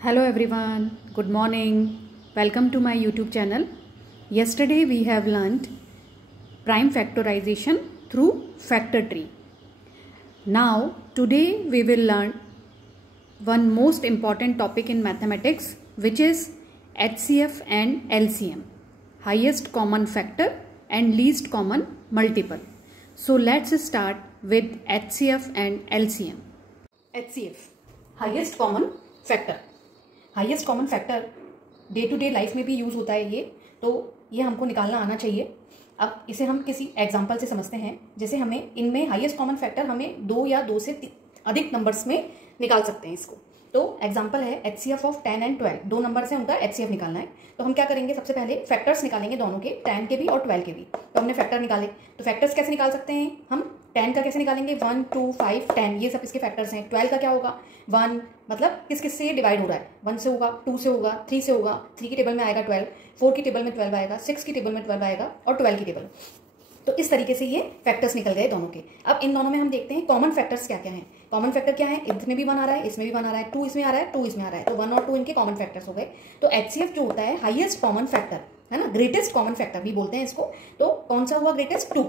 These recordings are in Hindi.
Hello everyone, good morning. Welcome to my YouTube channel. Yesterday we have learnt prime factorization through factor tree. Now today we will learn one most important topic in mathematics, which is HCF and LCM, highest common factor and least common multiple. So let's start with HCF and LCM. HCF, highest common factor. Highest common factor day to day life में भी यूज़ होता है तो ये हमको निकालना आना चाहिए। अब इसे हम किसी एग्जांपल से समझते हैं। जैसे हमें इनमें हाईएस्ट कॉमन फैक्टर हमें दो या दो से अधिक नंबर्स में निकाल सकते हैं इसको। तो एग्जांपल है HCF ऑफ 10 एंड 12, दो नंबर से उनका HCF निकालना है। तो हम क्या करेंगे, सबसे पहले फैक्टर्स निकालेंगे दोनों के, 10 के भी और 12 के भी। तो हमने फैक्टर निकाले, तो फैक्टर्स कैसे निकाल सकते हैं हम, 10 का कैसे निकालेंगे, 1 2 5 10, ये सब इसके फैक्टर्स हैं। 12 का क्या होगा, 1 मतलब किस किस से डिवाइड हो रहा है, 1 से होगा, 2 से होगा, 3 से होगा, 3 की टेबल में आएगा 12, 4 की टेबल में 12 आएगा, 6 की टेबल में 12 आएगा और 12 की टेबल। तो इस तरीके से ये फैक्टर्स निकल गए दोनों के। अब इन दोनों में हम देखते हैं कॉमन फैक्टर्स क्या क्या हैं। कॉमन फैक्टर क्या है, इसमें भी 1 आ रहा है, इसमें भी 1 आ रहा है, 2 इसमें आ रहा है, 2 इसमें आ रहा है, तो 1 और 2 इनके कॉमन फैक्टर्स हो गए। तो HCF जो होता है हाईएस्ट कॉमन फैक्टर है ना, ग्रेटेस्ट कॉमन फैक्टर भी बोलते हैं इसको। तो कौन सा हुआ ग्रेटेस्ट, 2।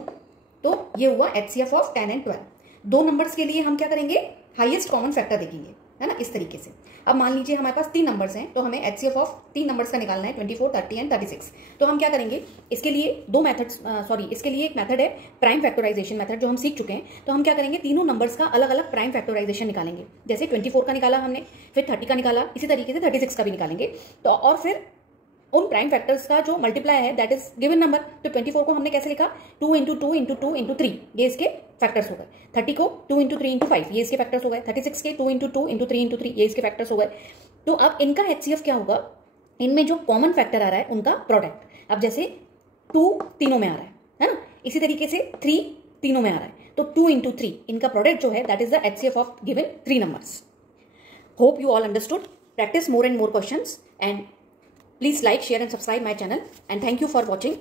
तो ये हुआ HCF ऑफ 10 एंड 12। दो नंबर्स के लिए हम क्या करेंगे, हाईएस्ट कॉमन फैक्टर देखेंगे, है ना, इस तरीके से। अब मान लीजिए हमारे पास 3 नंबर्स हैं, तो हमें HCF ऑफ 3 नंबर्स का निकालना है, 24, 30 एंड 36। तो हम क्या करेंगे, इसके लिए दो मेथड्स, इसके लिए एक मेथड है प्राइम फैक्टराइजेशन मेथड जो हम सीख चुके हैं। तो हम क्या करेंगे, तीनों नंबर्स का अलग अलग प्राइम फैक्टराइजेशन निकालेंगे। जैसे 24 का निकाला हमने, फिर 30 का निकाला, इसी तरीके से 36 का भी निकालेंगे। तो और फिर उन प्राइम फैक्टर्स का जो मल्टीप्लाई है दैट इज गिवन नंबर। तो 24 को हमने कैसे लिखा, 2 इंटू 2 इंटू 2 इंटू 3, ये इसके फैक्टर्स हो गए। 30 को 2 इंटू 3 इंटू 5, ये इसके फैक्टर्स हो गए। 36 के 2 इंटू 2 इंटू 3 इंटू 3, ये इसके फैक्टर्स हो गए। तो अब इनका HCF क्या होगा, इनमें जो कॉमन फैक्टर आ रहा है उनका प्रोडक्ट। अब जैसे 2 तीनों में आ रहा है ना, इसी तरीके से 3 तीनों में आ रहा है, तो 2 इंटू 3 इनका प्रोडक्ट जो है that is the HCF of given 3 numbers. Hope you all understood. Practice more and more questions and please like, share and subscribe my channel, and thank you for watching.